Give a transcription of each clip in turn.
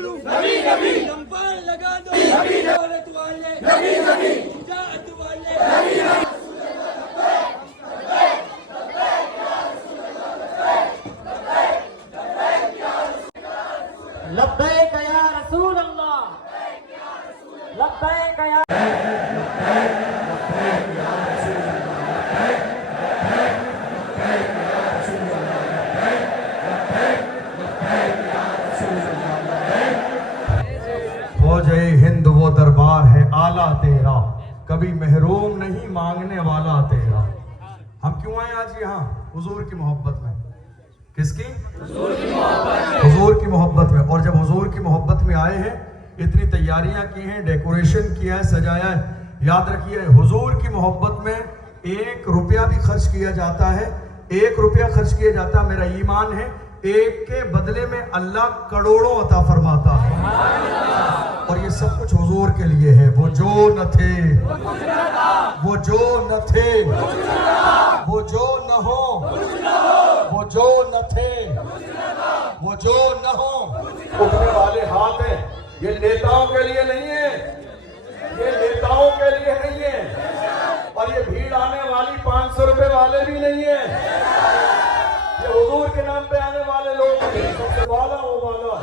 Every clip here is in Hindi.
शुरू नबी नबी लंफा लगा दो नबी औरत वाले नबी नबी जात वाले नबी लब्बैक या रसूल अल्लाह, लब्बैक या फौजे हिंद वो दरबार है आला तेरा, कभी महरूम नहीं मांगने वाला तेरा। हम क्यों आए आज यहाँ? हुजूर की मोहब्बत में। किसकी? हुजूर की मोहब्बत में। और जब हुजूर की मोहब्बत में आए हैं, इतनी तैयारियां की हैं, डेकोरेशन किया है, सजाया है। याद रखिए, हुजूर की मोहब्बत में 1 रुपया भी खर्च किया जाता है, 1 रुपया खर्च किया जाता, मेरा ईमान है, 1 के बदले में अल्लाह करोड़ों अता फरमाता है। और ये सब कुछ हुजूर के लिए है। वो जो न थे, वो जो न थे, वो जो न हो, वो जो न थे, वो जो न हो। उठने वाले हाथ हैं, ये नेताओं के लिए नहीं है, ये नेताओं के लिए नहीं है, और ये भीड़ आने वाली 500 रुपए वाले भी नहीं है। ये हुजूर के नाम पे आने वाले लोग हैं। सबसे वाला वो वाला,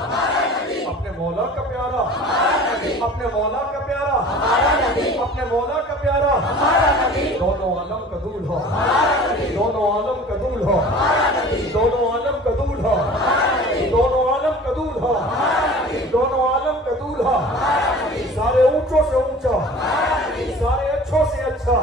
अपने मौला का प्यारा, अपने मौला का प्यारा, अपने मौला का प्यारा, दोनों आलम का दूल्हा, दोनों आलम का दूल्हा, दोनों आलम का दूल्हा, दोनों आलम का दूल्हा, दोनों आलम का दूल्हा, सारे ऊंचों से ऊंचा, सारे अच्छों से अच्छा।